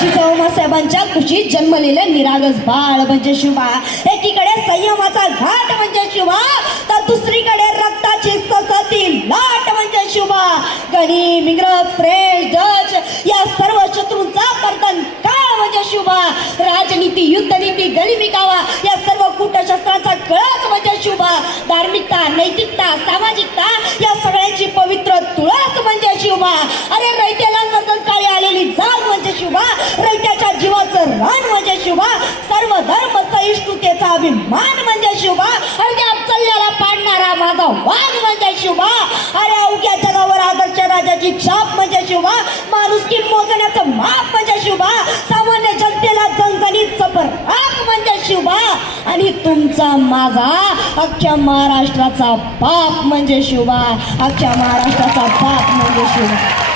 जिजाऊ साहेबांच्या कुशीत जन्मलेलं निरागस बाळ म्हणजे शुभा. एकीकडे संयमाचा घाट म्हणजे शुभा, तर दुसरीकडे रक्ताची सतती लाट म्हणजे शुभा. गणिम, इंग्रज, फ्रेंच, डच या सर्व शत्रूंचा कर्तन काळ म्हणजे शुभा. राजनीती, युद्धनीती, गनिमी कावा या सर्व कूटशस्त्रांचा कळस म्हणजे शुभा. धार्मिकता, नैतिकता, सामाजिकता या सगळ्यांची पवित्र तुळस म्हणजे शुभा. अरे रयतेला नजर काळी आलेली जाग म्हणजे शुभा. रयत्याच्या जीवाचं रान म्हणजे शुभा. सर्व धर्म सहिष्णुतेचा अभिमान म्हणजे शुभा. अरे त्या अफजल्याला पाडणारा माझा वाघ म्हणजे शुभा. अरे अवघ्या जगावर आदर्श राजाची छाप म्हणजे शुभा. माणुसकी मोजण्याचं माप म्हणजे शुभा. सामान्य जनतेला जनजणीत चपराक म्हणजे शुभा. आणि तुमचा माझा अख्ख्या महाराष्ट्राचा बाप म्हणजे शुभा. अख्ख्या महाराष्ट्राचा बाप म्हणजे शुभा.